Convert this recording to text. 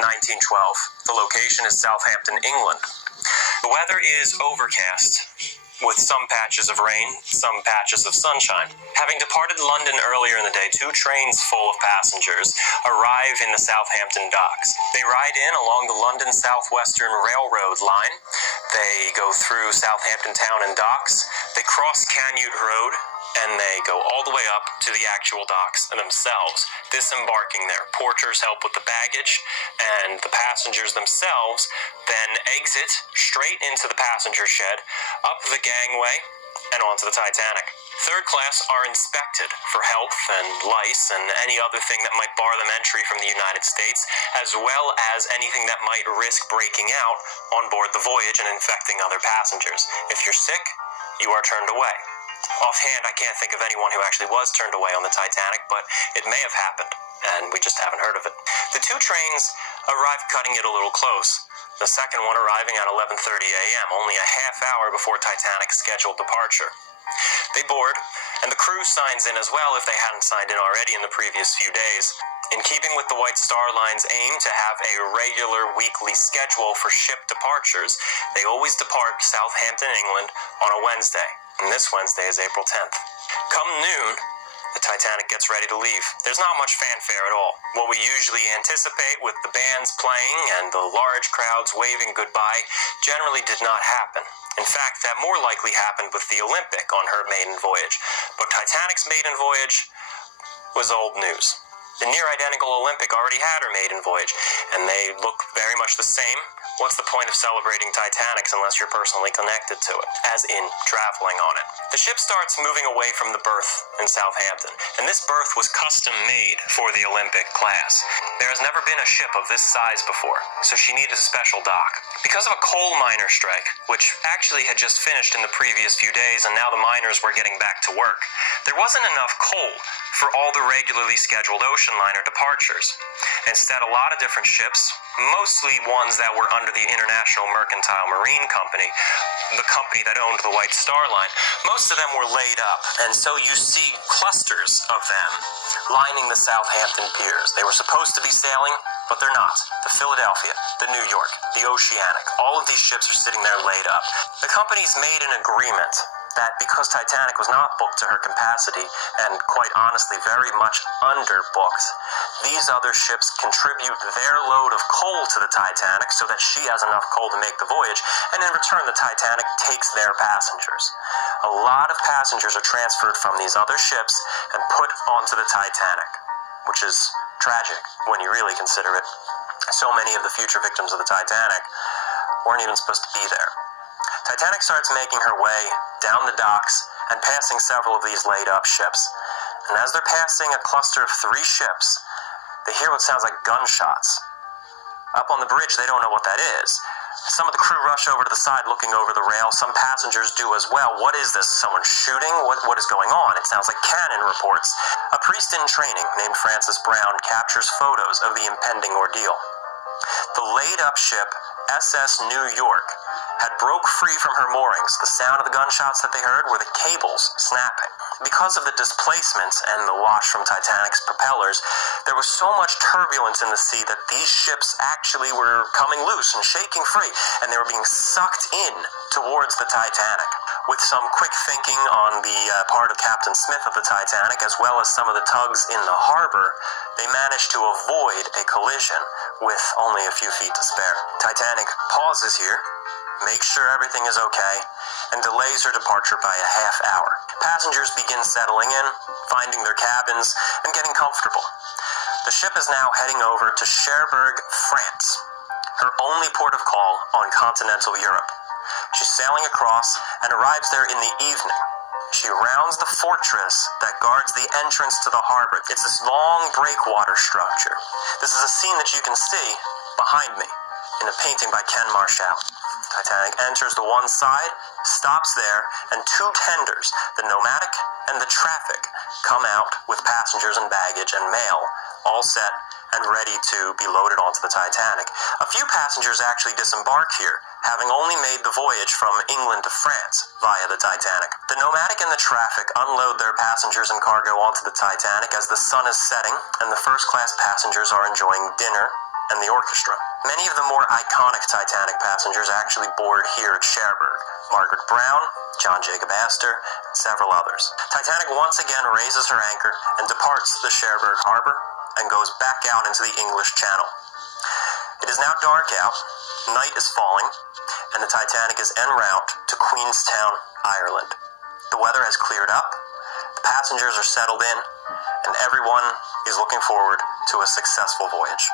1912. The location is Southampton, England. The weather is overcast, with some patches of rain, some patches of sunshine. Having departed London earlier in the day, 2 trains full of passengers arrive in the Southampton docks. They ride in along the London South Western Railroad line. They go through Southampton Town and docks. They cross Canute Road, and they go all the way up to the actual docks themselves, disembarking there. Porters help with the baggage, and the passengers themselves then exit straight into the passenger shed, up the gangway, and onto the Titanic. Third class are inspected for health and lice and any other thing that might bar them entry from the United States, as well as anything that might risk breaking out on board the Voyage and infecting other passengers. If you're sick, you are turned away. Offhand, I can't think of anyone who actually was turned away on the Titanic, but it may have happened, and we just haven't heard of it. The 2 trains arrive cutting it a little close, the second one arriving at 11:30 a.m., only a half hour before Titanic's scheduled departure. They board, and the crew signs in as well if they hadn't signed in already in the previous few days. In keeping with the White Star Line's aim to have a regular weekly schedule for ship departures, they always depart Southampton, England on a Wednesday, and this Wednesday is April 10th. Come noon, the Titanic gets ready to leave. There's not much fanfare at all. What we usually anticipate with the bands playing and the large crowds waving goodbye generally did not happen. In fact, that more likely happened with the Olympic on her maiden voyage. But Titanic's maiden voyage was old news. The near-identical Olympic already had her maiden voyage, and they look very much the same. What's the point of celebrating Titanics unless you're personally connected to it, as in traveling on it? The ship starts moving away from the berth in Southampton, and this berth was custom-made for the Olympic class. There has never been a ship of this size before, so she needed a special dock. Because of a coal miner strike, which actually had just finished in the previous few days, and now the miners were getting back to work, there wasn't enough coal for all the regularly scheduled ocean liner departures. Instead, a lot of different ships, mostly ones that were under the International Mercantile Marine Company, the company that owned the White Star Line, most of them were laid up, and so you see clusters of them lining the Southampton piers. They were supposed to be sailing, but they're not. The Philadelphia, the New York, the Oceanic, all of these ships are sitting there laid up. The companies made an agreement that because Titanic was not booked to her capacity, and quite honestly very much underbooked, these other ships contribute their load of coal to the Titanic so that she has enough coal to make the voyage, and in return the Titanic takes their passengers. A lot of passengers are transferred from these other ships and put onto the Titanic, which is tragic when you really consider it. So many of the future victims of the Titanic weren't even supposed to be there. Titanic starts making her way down the docks and passing several of these laid-up ships. And as they're passing a cluster of 3 ships, they hear what sounds like gunshots. Up on the bridge, they don't know what that is. Some of the crew rush over to the side looking over the rail. Some passengers do as well. What is this? Someone shooting? What is going on? It sounds like cannon reports. A priest in training named Francis Brown captures photos of the impending ordeal. The laid-up ship, SS New York, had broke free from her moorings. The sound of the gunshots that they heard were the cables snapping. Because of the displacements and the wash from Titanic's propellers, there was so much turbulence in the sea that these ships actually were coming loose and shaking free, and they were being sucked in towards the Titanic. With some quick thinking on the part of Captain Smith of the Titanic, as well as some of the tugs in the harbor, they managed to avoid a collision with only a few feet to spare. Titanic pauses here, makes sure everything is okay, and delays her departure by a half hour. Passengers begin settling in, finding their cabins, and getting comfortable. The ship is now heading over to Cherbourg, France, her only port of call on continental Europe. She's sailing across and arrives there in the evening. She rounds the fortress that guards the entrance to the harbor. It's this long breakwater structure. This is a scene that you can see behind me in a painting by Ken Marshall. Titanic enters the one side, stops there, and 2 tenders, the Nomadic and the Traffic, come out with passengers and baggage and mail, all set and ready to be loaded onto the Titanic. A few passengers actually disembark here, having only made the voyage from England to France via the Titanic. The Nomadic and the Traffic unload their passengers and cargo onto the Titanic as the sun is setting, and the first-class passengers are enjoying dinner and the orchestra. Many of the more iconic Titanic passengers actually board here at Cherbourg. Margaret Brown, John Jacob Astor, and several others. Titanic once again raises her anchor and departs the Cherbourg harbor and goes back out into the English Channel. It is now dark out, night is falling, and the Titanic is en route to Queenstown, Ireland. The weather has cleared up, the passengers are settled in, and everyone is looking forward to a successful voyage.